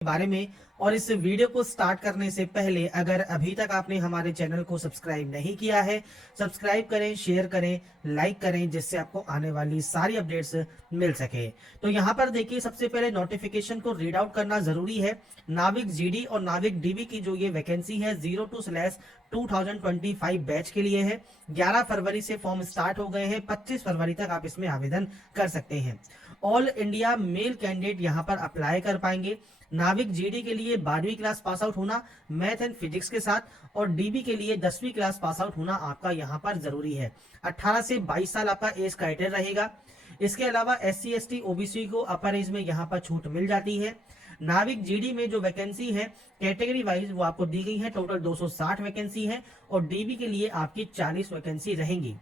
बारे में। और इस वीडियो को स्टार्ट करने से पहले अगर अभी तक आपने हमारे चैनल को सब्सक्राइब नहीं किया है, सब्सक्राइब करें, शेयर करें, लाइक करें, जिससे आपको आने वाली सारी अपडेट्स मिल सके। तो यहाँ पर देखिए, सबसे पहले नोटिफिकेशन को रीड आउट करना जरूरी है। नाविक जीडी और नाविक डीबी की जो ये वैकेंसी है 02/2025 बैच के लिए है। 11 फरवरी से फॉर्म स्टार्ट हो गए हैं, 25 फरवरी तक आप इसमें आवेदन कर सकते हैं। ऑल इंडिया मेल कैंडिडेट यहाँ पर अप्लाई कर पाएंगे। नाविक जीडी के लिए 12वीं क्लास पास आउट होना मैथ एंड फिजिक्स के साथ, और डीबी के लिए 10वीं क्लास पास आउट होना आपका यहाँ पर जरूरी है। 18 से 22 साल आपका एज क्राइटेरिया रहेगा। इसके अलावा SC ST OBC को अपर एज में यहाँ पर छूट मिल जाती है। नाविक जीडी में जो वैकेंसी है कैटेगरी वाइज वो आपको दी गई है, टोटल 260 वैकेंसी है, और डीबी के लिए आपकी 40 वैकेंसी रहेंगी।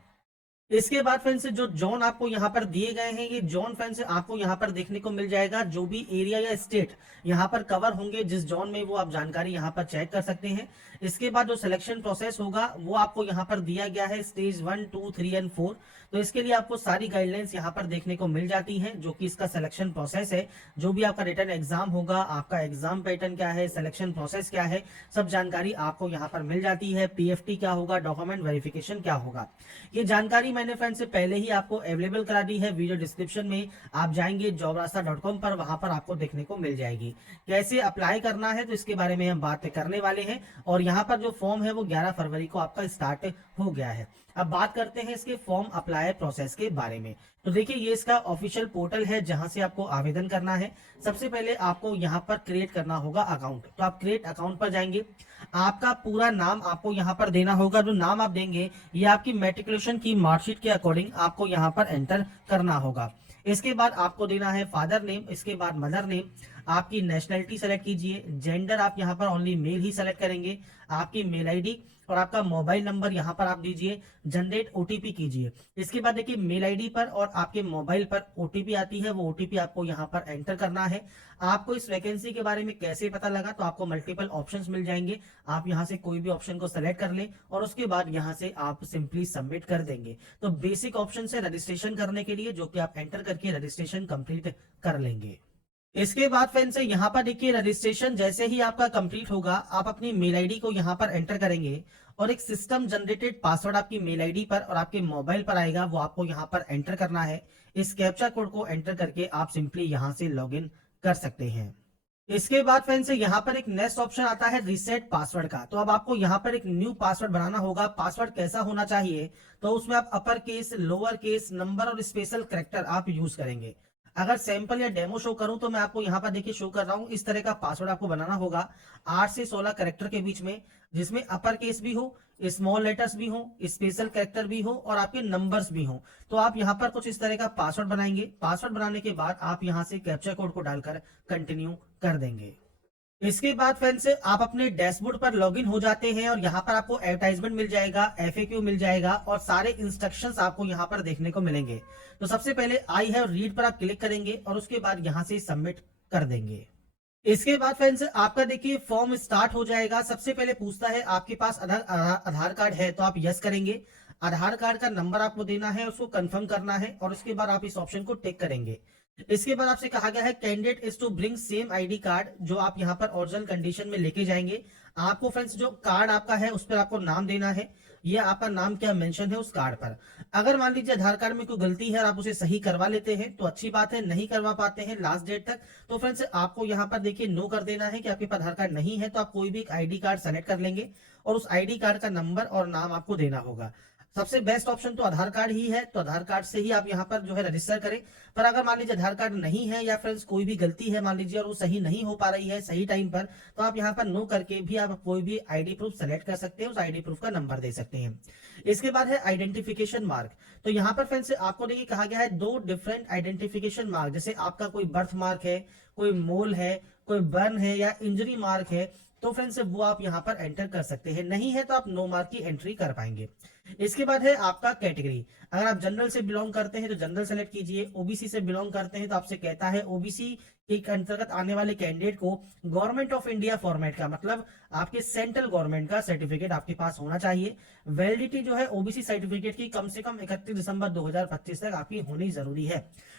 इसके बाद फ्रेंड्स जो जोन आपको यहाँ पर दिए गए हैं, ये जोन फ्रेंड्स आपको यहाँ पर देखने को मिल जाएगा। जो भी एरिया या स्टेट यहाँ पर कवर होंगे जिस जोन में, वो आप जानकारी यहाँ पर चेक कर सकते हैं। इसके बाद जो सिलेक्शन प्रोसेस होगा वो आपको यहाँ पर दिया गया है, स्टेज 1, 2, 3 एंड 4। तो इसके लिए आपको सारी गाइडलाइंस यहाँ पर देखने को मिल जाती हैं, जो कि इसका सिलेक्शन प्रोसेस है। जो भी आपका रिटर्न एग्जाम होगा, आपका एग्जाम पैटर्न क्या है, सिलेक्शन प्रोसेस क्या है, सब जानकारी आपको यहाँ पर मिल जाती है। PFT क्या होगा, डॉक्यूमेंट वेरिफिकेशन क्या होगा, ये जानकारी मैंने फ्रेंड से पहले ही आपको अवेलेबल करा दी है। वीडियो डिस्क्रिप्शन में आप जाएंगे jobrasta.com पर, वहां पर आपको देखने को मिल जाएगी। कैसे अप्लाई करना है तो इसके बारे में हम बात करने वाले हैं। और यहाँ पर जो फॉर्म है वो 11 फरवरी को आपका स्टार्ट हो गया है। अब बात करते हैं इसके फॉर्म अप्लाई प्रोसेस के बारे में। तो देखिए, ये इसका ऑफिशियल पोर्टल है जहां से आपको आवेदन करना है। सबसे पहले आपको यहाँ पर क्रिएट करना होगा अकाउंट। तो आप क्रिएट अकाउंट पर जाएंगे। आपका पूरा नाम आपको यहाँ पर देना होगा। जो नाम आप देंगे ये आपकी मैट्रिकुलेशन की मार्कशीट के अकॉर्डिंग आपको यहाँ पर एंटर करना होगा। इसके बाद आपको देना है फादर नेम, इसके बाद मदर नेम, आपकी नेशनलिटी सेलेक्ट कीजिए। जेंडर आप यहाँ पर ओनली मेल ही सेलेक्ट करेंगे। आपकी मेल आईडी और आपका मोबाइल नंबर यहाँ पर आप दीजिए। जनरेट OTP कीजिए। इसके बाद देखिए, मेल आईडी पर और आपके मोबाइल पर OTP आती है, वो OTP आपको यहाँ पर एंटर करना है। आपको इस वैकेंसी के बारे में कैसे पता लगा, तो आपको मल्टीपल ऑप्शंस मिल जाएंगे। आप यहाँ से कोई भी ऑप्शन को सेलेक्ट कर लें और उसके बाद यहाँ से आप सिंपली सबमिट कर देंगे। तो बेसिक ऑप्शन है रजिस्ट्रेशन करने के लिए, जो कि आप एंटर करके रजिस्ट्रेशन कंप्लीट कर लेंगे। इसके बाद फ्रेंड्स यहाँ पर देखिए, रजिस्ट्रेशन जैसे ही आपका कंप्लीट होगा, आप अपनी मेल आईडी को यहाँ पर एंटर करेंगे और एक सिस्टम जनरेटेड पासवर्ड आपकी मेल आईडी पर और आपके मोबाइल पर आएगा, वो आपको यहाँ पर एंटर करना है। इस कैप्चा कोड को एंटर करके आप सिंपली यहाँ से लॉगिन कर सकते हैं। इसके बाद फ्रेंड्स यहाँ पर एक नेक्स्ट ऑप्शन आता है रीसेट पासवर्ड का। तो अब आपको यहाँ पर एक न्यू पासवर्ड बनाना होगा। पासवर्ड कैसा होना चाहिए, तो उसमें आप upper case, lower case, number और स्पेशल कैरेक्टर आप यूज करेंगे। अगर सैंपल या डेमो शो करूं तो मैं आपको यहाँ पर देखिए शो कर रहा हूं। इस तरह का पासवर्ड आपको बनाना होगा 8 से 16 कैरेक्टर के बीच में, जिसमें अपर केस भी हो, स्मॉल लेटर्स भी हो, स्पेशल कैरेक्टर भी हो और आपके नंबर्स भी हो। तो आप यहाँ पर कुछ इस तरह का पासवर्ड बनाएंगे। पासवर्ड बनाने के बाद आप यहाँ से कैप्चा कोड को डालकर कंटिन्यू कर देंगे। इसके बाद फ्रेंड्स आप अपने डैशबोर्ड पर लॉगिन हो जाते हैं और यहाँ पर आपको एडवर्टाइजमेंट मिल जाएगा, FAQ मिल जाएगा और सारे इंस्ट्रक्शंस आपको यहाँ पर देखने को मिलेंगे। तो सबसे पहले आई हैव रीड पर आप क्लिक करेंगे और उसके बाद यहाँ से सबमिट कर देंगे। इसके बाद फ्रेंड्स आपका देखिए फॉर्म स्टार्ट हो जाएगा। सबसे पहले पूछता है आपके पास आधार कार्ड है, तो आप यस करेंगे। आधार कार्ड का नंबर आपको देना है, उसको कंफर्म करना है और उसके बाद आप इस ऑप्शन को टिक करेंगे। इसके बाद आपसे कहा गया है candidate is to bring same ID card, जो आप यहाँ पर ओरिजिनल कंडीशन में लेके जाएंगे। आपको फ्रेंड्स जो कार्ड आपका है उस पर आपको नाम देना है, ये आपका नाम क्या मेंशन है उस कार्ड पर। अगर मान लीजिए आधार कार्ड में कोई गलती है और आप उसे सही करवा लेते हैं तो अच्छी बात है, नहीं करवा पाते हैं लास्ट डेट तक, तो फ्रेंड्स आपको यहाँ पर देखिए नो कर देना है कि आपके पास आधार कार्ड नहीं है। तो आप कोई भी एक ID कार्ड सेलेक्ट कर लेंगे और उस ID कार्ड का नंबर और नाम आपको देना होगा। सबसे बेस्ट ऑप्शन तो आधार कार्ड ही है, तो आधार कार्ड से ही आप यहाँ पर जो है रजिस्टर करें। पर अगर मान लीजिए आधार कार्ड नहीं है या फ्रेंड्स कोई भी गलती है मान लीजिए और वो सही नहीं हो पा रही है सही टाइम पर, तो आप यहाँ पर नो करके भी आप कोई भी ID प्रूफ सेलेक्ट कर सकते हैं, उस ID प्रूफ का नंबर दे सकते हैं। इसके बाद है आइडेंटिफिकेशन मार्क। तो यहाँ पर फ्रेंड्स आपको देखिए कहा गया है 2 डिफरेंट आइडेंटिफिकेशन मार्क, जैसे आपका कोई बर्थ मार्क है, कोई मोल है, कोई बर्न है या इंजरी मार्क है, तो फ्रेंड्स वो आप यहाँ पर एंटर कर सकते हैं। नहीं है तो आप नो मार्क की एंट्री कर पाएंगे। इसके बाद है आपका कैटेगरी। अगर आप जनरल से बिलोंग करते हैं तो जनरल सेलेक्ट कीजिए, ओबीसी से बिलोंग करते हैं तो आपसे कहता है ओबीसी के अंतर्गत आने वाले कैंडिडेट को गवर्नमेंट ऑफ इंडिया फॉर्मेट का, मतलब आपके सेंट्रल गवर्नमेंट का सर्टिफिकेट आपके पास होना चाहिए। वैलिडिटी जो है ओबीसी सर्टिफिकेट की कम से कम 31 दिसंबर 2025 तक आपकी होनी जरूरी है।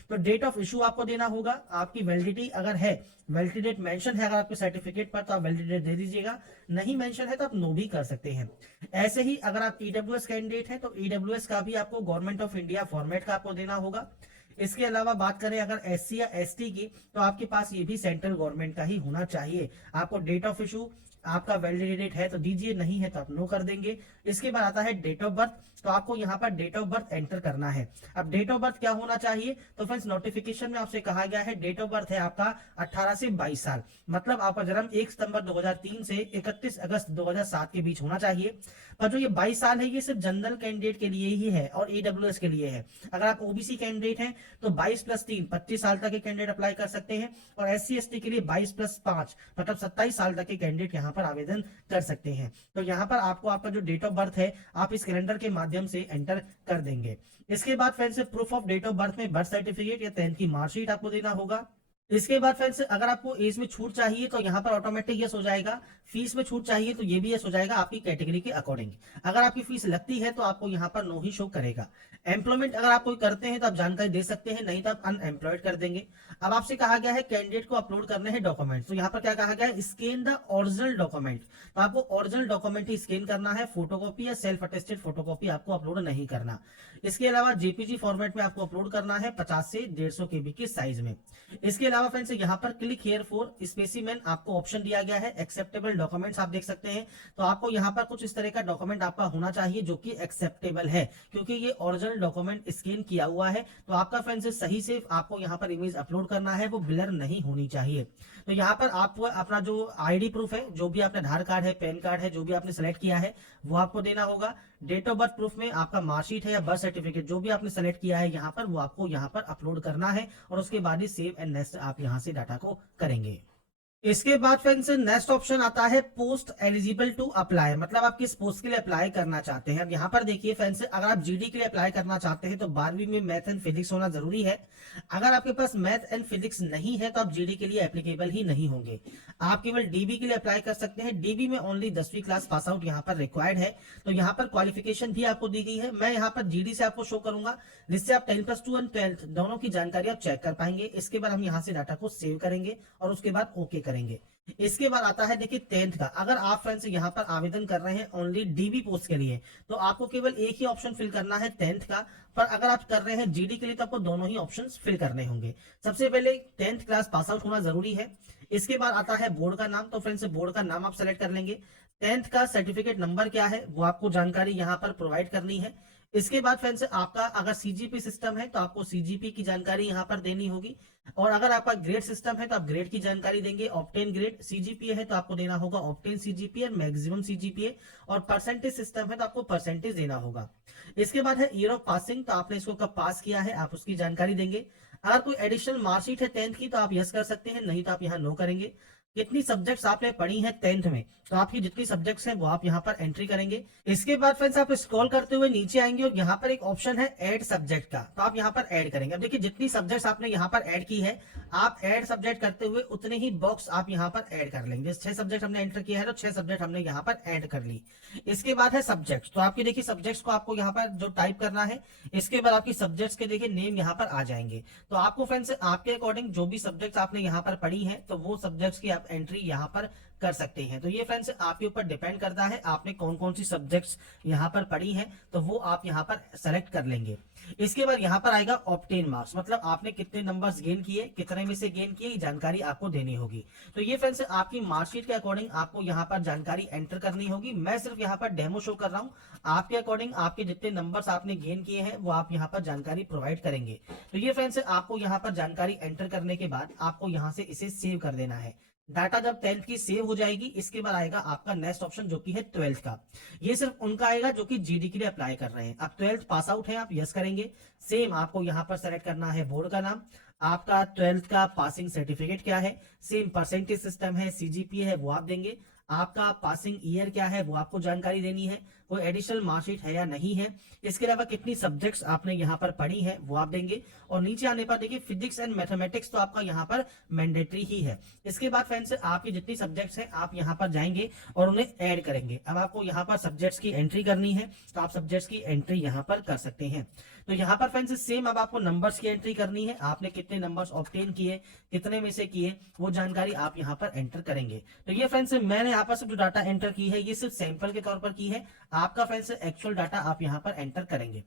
तो डेट ऑफ इशू आपको देना होगा, आपकी वैलिडिटी अगर है, वैलिडिटी डेट मेंशन है अगर आपके सर्टिफिकेट पर तो आप वैलिडिटी डेट दे दीजिएगा, नहीं मेंशन है तो आप नो भी कर सकते हैं। ऐसे ही अगर आप ईडब्ल्यूएस कैंडिडेट हैं तो ईडब्ल्यूएस का भी आपको गवर्नमेंट ऑफ इंडिया फॉर्मेट का आपको देना होगा। इसके अलावा बात करें अगर एससी या एसटी की, तो आपके पास ये भी सेंट्रल गवर्नमेंट का ही होना चाहिए। आपको डेट ऑफ इशू आपका वैलिडिटी डेट है तो दीजिए, नहीं है तो आप नो कर देंगे। इसके बाद आता है डेट ऑफ बर्थ, तो आपको यहाँ पर डेट ऑफ बर्थ एंटर करना है। अब डेट ऑफ बर्थ क्या होना चाहिए, तो फ्रेंड्स नोटिफिकेशन में आपसे कहा गया है डेट ऑफ बर्थ है आपका 18 से 22 साल, मतलब आपका जन्म 1 सितंबर 2003 से 31 अगस्त 2007 के बीच होना चाहिए। पर जो ये 22 साल है ये सिर्फ जनरल कैंडिडेट के लिए ही है और ईडब्ल्यूएस के लिए है। अगर आप ओबीसी कैंडिडेट हैं तो 22 + 3 25 साल तक के कैंडिडेट अप्लाई कर सकते हैं, और एससी एसटी के लिए 22 + 5 मतलब 27 साल तक के कैंडिडेट यहाँ पर आवेदन कर सकते हैं। तो यहाँ पर आपको आपका जो डेट ऑफ बर्थ है आप इस कैलेंडर के माध्यम से एंटर कर देंगे। इसके बाद फ्रेंड्स proof of date of birth में बर्थ सर्टिफिकेट या 10th की मार्कशीट आपको देना होगा। इसके बाद फ्रेंड्स अगर आपको एज में छूट चाहिए तो यहाँ पर ऑटोमेटिक यस हो जाएगा, फीस में छूट चाहिए तो ये भी यस हो जाएगा आपकी कैटेगरी के अकॉर्डिंग। अगर आपकी फीस लगती है तो आपको यहाँ पर नो ही शो करेगा। एम्प्लॉयमेंट अगर आप कोई करते हैं तो आप जानकारी दे सकते हैं, नहीं तो आप अनएम्प्लॉयड कर देंगे। अब आपसे कहा गया है कैंडिडेट को अपलोड करने हैं डॉक्यूमेंट, तो यहाँ पर क्या कहा गया है, स्कैन द ओरिजिनल डॉक्यूमेंट। तो आपको ओरिजिनल डॉक्यूमेंट ही स्कैन करना है, फोटोकॉपी या सेल्फ अटेस्टेड फोटोकॉपी आपको अपलोड नहीं करना। इसके अलावा जेपीजी फॉर्मेट में आपको अपलोड करना है 50 से 150 केबी के साइज में। इसके अलावा फ्रेंड्स यहाँ पर क्लिक हियर फॉर स्पेसिमेन आपको ऑप्शन दिया गया है, एक्सेप्टेबल डॉक्यूमेंट्स आप देख सकते हैं। तो आपको यहाँ पर कुछ इस तरह का डॉक्यूमेंट आपका होना चाहिए जो कि एक्सेप्टेबल है, क्योंकि ये ओरिजिनल डॉक्यूमेंट स्कैन किया हुआ है। तो आपका फ्रेंड्स सही से आपको यहाँ पर इमेज अपलोड करना है, वो ब्लर नहीं होनी चाहिए। तो यहाँ पर आप अपना जो आईडी प्रूफ है, जो भी आपने आधार कार्ड है, पैन कार्ड है, जो भी आपने सेलेक्ट किया है वो आपको देना होगा। डेट ऑफ बर्थ प्रूफ में आपका मार्कशीट है या बर्थ सर्टिफिकेट जो भी आपने सेलेक्ट किया है यहाँ पर, वो आपको यहाँ पर अपलोड करना है, और उसके बाद ही सेव एंड नेक्स्ट आप यहाँ से डाटा को करेंगे। इसके बाद फ्रेंड्स नेक्स्ट ऑप्शन आता है पोस्ट एलिजिबल टू अप्लाई, मतलब आप किस पोस्ट के लिए अप्लाई करना चाहते हैं। अब यहाँ पर देखिए फ्रेंड्स, अगर आप जीडी के लिए अप्लाई करना चाहते हैं तो 12वीं में मैथ एंड फिजिक्स होना जरूरी है। अगर आपके पास मैथ एंड फिजिक्स नहीं है तो आप जीडी के लिए एप्लीकेबल ही नहीं होंगे। आप केवल डीबी के लिए अप्लाई कर सकते हैं। डीबी में ओनली 10वीं क्लास पास आउट यहाँ पर रिक्वायर्ड है। तो यहाँ पर क्वालिफिकेशन भी आपको दी गई है, मैं यहाँ पर जीडी से आपको शो करूंगा, जिससे आप 10+2 और 12th दोनों की जानकारी आप चेक कर पाएंगे। इसके बाद हम यहाँ से डाटा को सेव करेंगे और उसके बाद ओके करेंगे। इसके बाद आता है देखिए 10th का। अगर आप फ्रेंड्स यहाँ पर आवेदन कर रहे हैं ओनली डीबी पोस्ट के लिए तो आपको केवल एक ही ऑप्शन फिल करना है 10th का, पर अगर आप कर रहे हैं जीडी के लिए तो आपको दोनों ही ऑप्शंस फिल करने होंगे। सबसे पहले 10th क्लास पास आउट होना जरूरी है। इसके बाद आता है बोर्ड का नाम, तो फ्रेंड्स बोर्ड का नाम आप सेलेक्ट कर लेंगे। 10th का सर्टिफिकेट नंबर क्या है वो आपको जानकारी यहाँ पर प्रोवाइड करनी है। इसके बाद फ्रेंड्स आपका अगर सीजीपी सिस्टम है तो आपको सीजीपी की जानकारी यहाँ पर देनी होगी, और अगर आपका ग्रेड सिस्टम है तो आप ग्रेड की जानकारी देंगे। ऑप्टेन ग्रेड सीजीपीए है तो आपको देना होगा ऑप्टेन सीजीपीए और मैक्सिमम सीजीपीए, और परसेंटेज सिस्टम है तो आपको परसेंटेज देना होगा। इसके बाद है ईयर ऑफ पासिंग, तो आपने इसको कब पास किया है आप उसकी जानकारी देंगे। अगर कोई एडिशनल मार्कशीट है 10th की तो आप यस कर सकते हैं, नहीं तो आप यहाँ नो करेंगे। कितनी सब्जेक्ट्स आपने पढ़ी हैं 10th में, तो आपकी जितनी सब्जेक्ट्स हैं वो आप यहाँ पर एंट्री करेंगे। इसके बाद फ्रेंड्स आप स्क्रॉल करते हुए नीचे आएंगे और यहाँ पर एक ऑप्शन है ऐड सब्जेक्ट का, तो आप यहाँ पर ऐड करेंगे। अब देखिए जितनी सब्जेक्ट्स आपने यहाँ पर ऐड की है, आप ऐड सब्जेक्ट करते हुए उतने ही बॉक्स आप यहाँ पर ऐड कर लेंगे। 6 सब्जेक्ट हमने एंटर किया है तो 6 सब्जेक्ट हमने यहाँ पर ऐड कर ली। इसके बाद है सब्जेक्ट्स, तो आपकी देखिए सब्जेक्ट्स को आपको यहाँ पर जो टाइप करना है, इसके बाद आपकी सब्जेक्ट्स के देखिए नेम यहाँ पर आ जाएंगे। तो आपको फ्रेंड्स आपके अकॉर्डिंग जो भी सब्जेक्ट्स आपने यहाँ पर पढ़ी है तो वो सब्जेक्ट्स की आप एंट्री यहाँ पर कर सकते हैं। तो ये फ्रेंड्स आपके ऊपर डिपेंड करता है आपने कौन कौन सी सब्जेक्ट्स यहाँ पर पढ़ी हैं, तो वो आप यहाँ पर सेलेक्ट कर लेंगे। इसके बाद यहाँ पर आएगा ऑब्टेन मार्क्स, मतलब आपने कितने नंबर्स गेन किए, कितने में से गेन किए, ये जानकारी आपको देनी होगी। तो ये फ्रेंड्स आपकी मार्कशीट के अकॉर्डिंग आपको यहाँ पर जानकारी एंटर करनी होगी। मैं सिर्फ यहाँ पर डेमो शो कर रहा हूँ, आपके अकॉर्डिंग आपके जितने नंबर्स आपने गेन किए हैं वो आप यहाँ पर जानकारी प्रोवाइड करेंगे। तो ये फ्रेंड्स आपको यहाँ पर जानकारी एंटर करने के बाद आपको यहाँ से इसे सेव कर देना है। डाटा जब 10th की सेव हो जाएगी, इसके बाद आएगा आपका नेक्स्ट ऑप्शन जो कि है 12th का। ये सिर्फ उनका आएगा जो कि जीडी के लिए अप्लाई कर रहे हैं। अब 12th पास आउट है आप यस करेंगे। सेम आपको यहाँ पर सेलेक्ट करना है बोर्ड का नाम, आपका 12th का पासिंग सर्टिफिकेट क्या है, सेम परसेंटेज सिस्टम है, सीजीपीए है वो आप देंगे। आपका पासिंग ईयर क्या है वो आपको जानकारी देनी है, कोई एडिशनल मार्कशीट है या नहीं है, इसके अलावा कितनी सब्जेक्ट्स आपने यहाँ पर पढ़ी है वो आप देंगे। और नीचे आने पर देखिए फिजिक्स एंड मैथमेटिक्स तो आपका यहाँ पर मैंडेटरी ही है। इसके बाद फ्रेंड्स आपकी जितनी सब्जेक्ट्स हैं आप यहाँ पर जाएंगे और उन्हें ऐड करेंगे। अब आपको यहाँ पर सब्जेक्ट्स की एंट्री करनी है तो आप सब्जेक्ट्स की एंट्री यहाँ पर कर सकते हैं। तो यहाँ पर फ्रेंड्स सेम अब आपको नंबर्स की एंट्री करनी है, आपने कितने नंबर्स ऑब्टेन किए, कितने में से किए, वो जानकारी आप यहाँ पर एंटर करेंगे। तो ये फ्रेंड्स मैंने यहाँ पर सिर्फ जो डाटा एंटर की है ये सिर्फ सैंपल के तौर पर की है, आपका फ्रेंड्स एक्चुअल डाटा आप यहाँ पर एंटर करेंगे।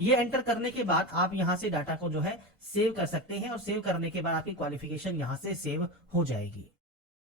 ये एंटर करने के बाद आप यहाँ से डाटा को जो है सेव कर सकते हैं और सेव करने के बाद आपकी क्वालिफिकेशन यहाँ से सेव हो जाएगी।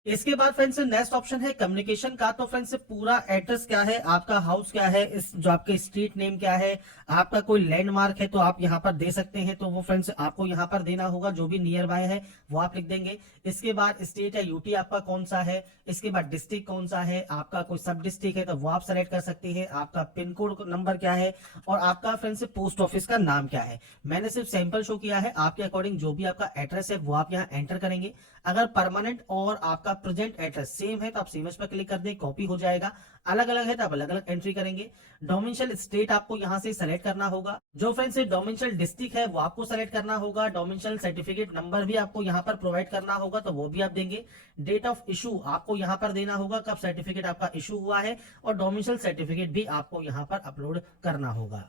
इसके बाद फ्रेंड्स नेक्स्ट ऑप्शन है कम्युनिकेशन का। तो फ्रेंड्स पूरा एड्रेस क्या है, आपका हाउस क्या है, इस जो आपके स्ट्रीट नेम क्या है, आपका कोई लैंडमार्क है तो आप यहाँ पर दे सकते हैं, तो वो फ्रेंड्स आपको यहाँ पर देना होगा, जो भी नियर बाय है वो आप लिख देंगे। इसके बाद स्टेट या यूटी आपका कौन सा है, इसके बाद डिस्ट्रिक्ट कौन सा है, आपका कोई सब डिस्ट्रिक्ट है तो वो आप सेलेक्ट कर सकते हैं, आपका पिन कोड नंबर क्या है और आपका फ्रेंड्स पोस्ट ऑफिस का नाम क्या है। मैंने सिर्फ सैंपल शो किया है, आपके अकॉर्डिंग जो भी आपका एड्रेस है वो आप यहाँ एंटर करेंगे। अगर परमानेंट और आपका प्रेजेंट एड्रेस सेम है तो आप सेम पर क्लिक कर दें, कॉपी हो जाएगा। अलग अलग है तो आप अलग अलग एंट्री करेंगे। डोमिसाइल स्टेट आपको यहाँ से सेलेक्ट करना होगा। जो फ्रेंड्स डोमिसाइल डिस्ट्रिक्ट है वो आपको सेलेक्ट करना होगा। डोमिसाइल सर्टिफिकेट नंबर भी आपको यहाँ पर प्रोवाइड करना होगा तो वो भी आप देंगे। डेट ऑफ इशू आपको यहाँ पर देना होगा, कब सर्टिफिकेट आपका इशू हुआ है, और डोमिसाइल सर्टिफिकेट भी आपको यहाँ पर अपलोड करना होगा।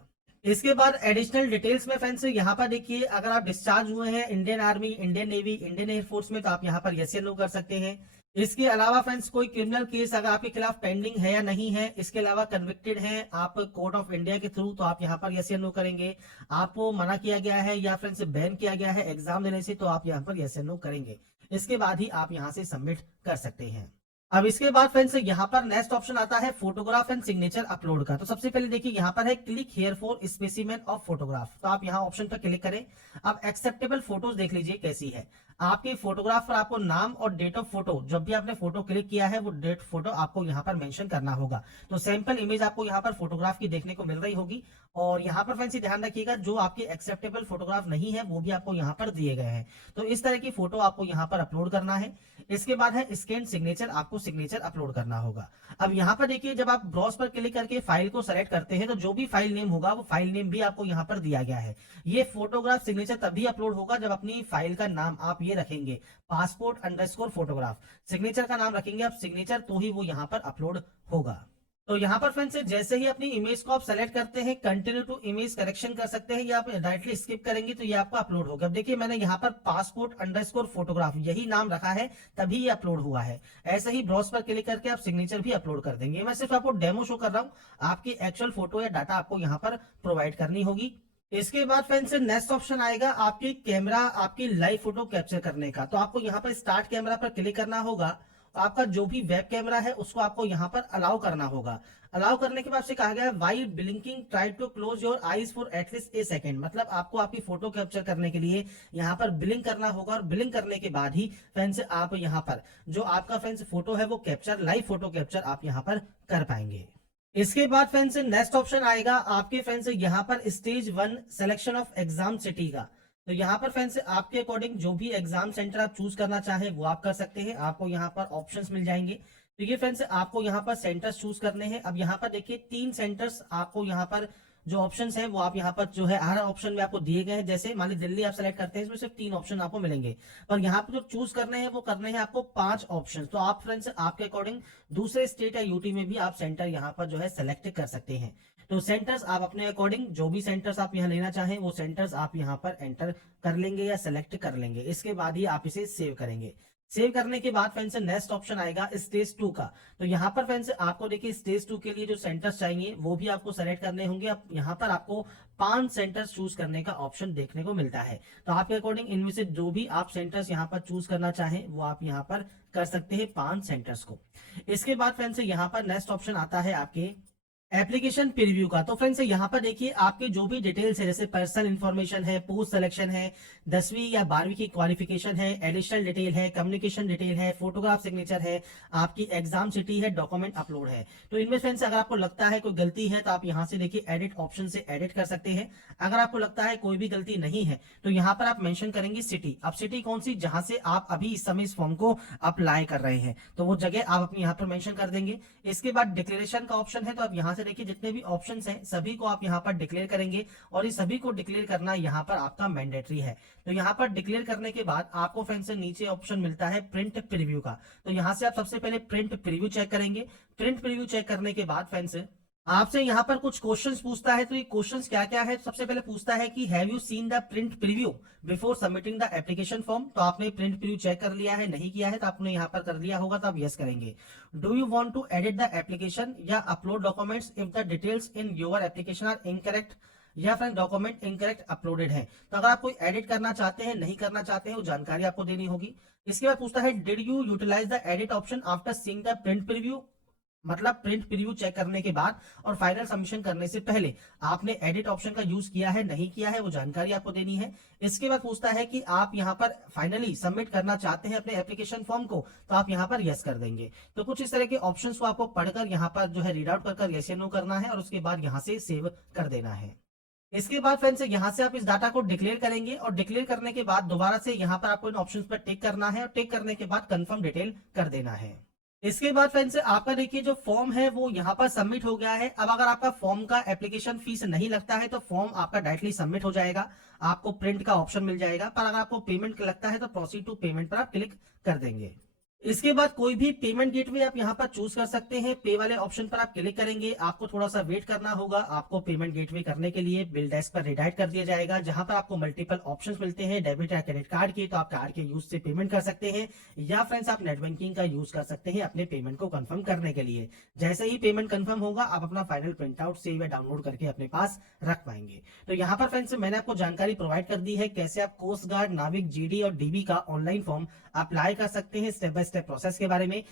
इसके बाद एडिशनल डिटेल्स में फ्रेंड्स यहाँ पर देखिए, अगर आप डिस्चार्ज हुए हैं Indian army, Indian navy, Indian air force में तो आप यहाँ पर यस या नो कर सकते हैं। इसके अलावा फ्रेंड्स कोई क्रिमिनल केस अगर आपके खिलाफ पेंडिंग है या नहीं है, इसके अलावा कन्विक्टेड है आप कोर्ट ऑफ इंडिया के थ्रू तो आप यहाँ पर यस या नो करेंगे। आपको मना किया गया है या फ्रेंड्स बैन किया गया है एग्जाम देने से तो आप यहाँ पर यस या नो करेंगे। इसके बाद ही आप यहाँ से सबमिट कर सकते हैं। अब इसके बाद फ्रेंड्स यहाँ पर नेक्स्ट ऑप्शन आता है फोटोग्राफ एंड सिग्नेचर अपलोड का। तो सबसे पहले देखिए यहाँ पर है click here for specimen of photograph, तो आप यहाँ ऑप्शन पर क्लिक करें। अब एक्सेप्टेबल फोटोज देख लीजिए कैसी है। आपके फोटोग्राफ पर आपको नाम और डेट ऑफ फोटो, जब भी आपने फोटो क्लिक किया है वो डेट फोटो आपको यहाँ पर मेंशन करना होगा। तो सैंपल इमेज आपको यहाँ पर फोटोग्राफ की देखने को मिल रही होगी। और यहाँ पर फ्रेंड्स ध्यान रखिएगा जो आपके एक्सेप्टेबल फोटोग्राफ नहीं है वो भी आपको यहाँ पर दिए गए हैं। तो इस तरह की फोटो आपको यहाँ पर अपलोड करना है। इसके बाद है स्कैन सिग्नेचर, आपको सिग्नेचर अपलोड करना होगा। अब यहाँ पर देखिए जब आप ब्राउज पर क्लिक करके फाइल को सेलेक्ट करते हैं तो जो भी फाइल नेम होगा वो फाइल नेम भी आपको यहाँ पर दिया गया है। ये फोटोग्राफ सिग्नेचर तभी अपलोड होगा जब अपनी फाइल का नाम आप ये रखेंगे passport_फोटोग्राफ, सिग्नेचर का नाम रखेंगे आप सिग्नेचर, तो ही वो यहाँ पर अपलोड होगा। तो यहाँ पर फ्रेंड्स जैसे ही अपनी इमेज को आप सेलेक्ट करते हैं कंटिन्यू टू इमेज करेक्शन कर सकते हैं या आप डायरेक्टली स्किप करेंगे तो ये आपका अपलोड होगा। अब देखिए मैंने यहाँ पर passport_फोटोग्राफ यही नाम रखा है तभी ये अपलोड हुआ है। ऐसे ही ब्राउज पर क्लिक करके आप सिग्नेचर भी अपलोड कर देंगे। मैं सिर्फ आपको डेमो शो कर रहा हूँ, आपकी एक्चुअल फोटो या डाटा आपको यहाँ पर प्रोवाइड करनी होगी। इसके बाद फ्रेंड्स नेक्स्ट ऑप्शन आएगा आपकी कैमरा, आपकी लाइव फोटो कैप्चर करने का। तो आपको यहाँ पर स्टार्ट कैमरा पर क्लिक करना होगा। आपका जो भी वेब कैमरा है उसको आपको यहाँ पर अलाउ करना होगा। अलाउ करने के बाद से कहा गया है while blinking try to close your eyes for at least a second, मतलब आपको आपकी फोटो कैप्चर करने के लिए यहाँ पर ब्लिंक करना होगा और ब्लिंक करने के बाद ही फ्रेंड्स आप यहाँ पर जो आपका फ्रेंड्स फोटो है वो कैप्चर, लाइव फोटो कैप्चर आप यहाँ पर कर पाएंगे। इसके बाद फ्रेंड्स नेक्स्ट ऑप्शन आएगा आपके फ्रेंड्स यहाँ पर stage 1 selection of exam city का। तो यहाँ पर फ्रेंड्स आपके अकॉर्डिंग जो भी एग्जाम सेंटर आप चूज करना चाहें वो आप कर सकते हैं। आपको यहाँ पर ऑप्शंस मिल जाएंगे। तो ये फ्रेंड्स आपको यहाँ पर सेंटर्स चूज करने हैं। अब यहाँ पर देखिए 3 सेंटर्स आपको यहाँ पर जो ऑप्शंस हैं वो आप यहाँ पर जो है हर ऑप्शन में आपको दिए गए हैं। जैसे मान ली दिल्ली आप सेलेक्ट करते हैं इसमें सिर्फ 3 ऑप्शन आपको मिलेंगे, पर यहाँ पर जो चूज करने हैं वो करने हैं आपको 5 ऑप्शन। तो आप फ्रेंड्स आपके अकॉर्डिंग दूसरे स्टेट या यूटी में भी आप सेंटर यहाँ पर जो है सेलेक्ट कर सकते हैं। तो सेंटर्स आप अपने अकॉर्डिंग जो भी सेंटर्स आप यहाँ लेना चाहें वो सेंटर्स आप यहाँ पर एंटर कर लेंगे या सेलेक्ट कर लेंगे। इसके बाद ही आप इसे सेव करेंगे। सेव करने के बाद फ्रेंड्स नेक्स्ट ऑप्शन आएगा स्टेज 2 का। तो यहाँ पर फ्रेंड्स आपको देखिए स्टेज 2 के लिए जो सेंटर्स चाहिए वो भी आपको सेलेक्ट करने होंगे। अब यहाँ पर आपको 5 सेंटर्स चूज करने का ऑप्शन देखने को मिलता है। तो आपके अकॉर्डिंग इनमें से जो भी आप सेंटर्स यहाँ पर चूज करना चाहें वो आप यहाँ पर कर सकते हैं 5 सेंटर्स को। इसके बाद फ्रेंड्स यहाँ पर नेक्स्ट ऑप्शन आता है आपके एप्लीकेशन प्रीव्यू का तो फ्रेंड्स यहाँ पर देखिए आपके जो भी डिटेल्स है जैसे पर्सनल इन्फॉर्मेशन है, पोस्ट सिलेक्शन है, 10वीं या 12वीं की क्वालिफिकेशन है, एडिशनल डिटेल है, कम्युनिकेशन डिटेल है, फोटोग्राफ सिग्नेचर है, आपकी एग्जाम सिटी है, डॉक्यूमेंट अपलोड है। तो इनमें फ्रेंड्स अगर आपको लगता है कोई गलती है तो आप यहाँ से देखिए एडिट ऑप्शन से एडिट कर सकते हैं। अगर आपको लगता है कोई भी गलती नहीं है तो यहाँ पर आप मेंशन करेंगे सिटी। अब सिटी कौन सी, जहां से आप अभी इस समय इस फॉर्म को अप्लाई कर रहे हैं, तो वो जगह आप अपनी यहाँ पर मेंशन कर देंगे। इसके बाद डिक्लेरेशन का ऑप्शन है, तो आप यहाँ से देखिए जितने भी ऑप्शंस हैं सभी को आप यहाँ पर डिक्लेयर करेंगे और इस सभी को डिक्लेयर करना यहाँ पर आपका मैंडेटरी है। तो यहाँ पर डिक्लेयर करने के बाद आपको फ्रेंड्स नीचे ऑप्शन मिलता है प्रिंट प्रीव्यू का। तो यहाँ से आप सबसे पहले प्रिंट प्रीव्यू चेक करेंगे। प्रिंट प्रीव्यू चेक करने के बाद फ्रेंड्स आपसे यहाँ पर कुछ क्वेश्चंस पूछता है। तो ये क्वेश्चंस क्या क्या है, सबसे पहले पूछता है कि have you seen the print preview before submitting the application form. तो आपने प्रिंट प्रीव्यू चेक कर लिया है, नहीं किया है तो आपने यहाँ पर कर लिया होगा तो आप यस करेंगे। Do you want to edit the application या upload documents if the details in your application are incorrect, या फिर डॉक्यूमेंट इनकरेक्ट अपलोडेड है। तो अगर आप कोई एडिट करना चाहते हैं, नहीं करना चाहते हैं, वो जानकारी आपको देनी होगी। इसके बाद पूछता है did you utilize the edit option after seeing the print preview, मतलब प्रिंट प्रीव्यू चेक करने के बाद और फाइनल सबमिशन करने से पहले आपने एडिट ऑप्शन का यूज किया है, नहीं किया है, वो जानकारी आपको देनी है। इसके बाद पूछता है कि आप यहाँ पर फाइनली सबमिट करना चाहते हैं अपने एप्लीकेशन फॉर्म को, तो आप यहाँ पर यस कर देंगे। तो कुछ इस तरह के ऑप्शंस को आपको पढ़कर यहाँ पर जो है रीड आउट कर यस या नो करना है और उसके बाद यहाँ से सेव कर देना है। इसके बाद फ्रेंड्स यहाँ से आप इस डाटा को डिक्लेयर करेंगे और डिक्लेयर करने के बाद दोबारा से यहाँ पर आपको इन ऑप्शंस पर टिक करना है और टिक करने के बाद कंफर्म डिटेल कर देना है। इसके बाद फ्रेंड्स आपका देखिए जो फॉर्म है वो यहाँ पर सबमिट हो गया है। अब अगर आपका फॉर्म का एप्लीकेशन फीस नहीं लगता है तो फॉर्म आपका डायरेक्टली सबमिट हो जाएगा, आपको प्रिंट का ऑप्शन मिल जाएगा। पर अगर आपको पेमेंट लगता है तो प्रोसीड टू पेमेंट पर आप क्लिक कर देंगे। इसके बाद कोई भी पेमेंट गेटवे आप यहाँ पर चूज कर सकते हैं। पे वाले ऑप्शन पर आप क्लिक करेंगे, आपको थोड़ा सा वेट करना होगा। आपको पेमेंट गेटवे करने के लिए बिल डेस्क पर रिडायरेक्ट कर दिया जाएगा, जहां पर आपको मल्टीपल ऑप्शंस मिलते हैं डेबिट या क्रेडिट कार्ड के। तो आप कार्ड के यूज से पेमेंट कर सकते हैं या फ्रेंड्स आप नेट बैंकिंग का यूज कर सकते हैं अपने पेमेंट को कंफर्म करने के लिए। जैसे ही पेमेंट कंफर्म होगा आप अपना फाइनल प्रिंट आउट सेव या डाउनलोड करके अपने पास रख पाएंगे। तो यहाँ पर फ्रेंड्स मैंने आपको जानकारी प्रोवाइड कर दी है कैसे आप कोस्ट गार्ड, नाविक, जीडी और डीबी का ऑनलाइन फॉर्म अप्लाई कर सकते हैं। स्टेप बाय स्टेप प्रोसेस के बारे में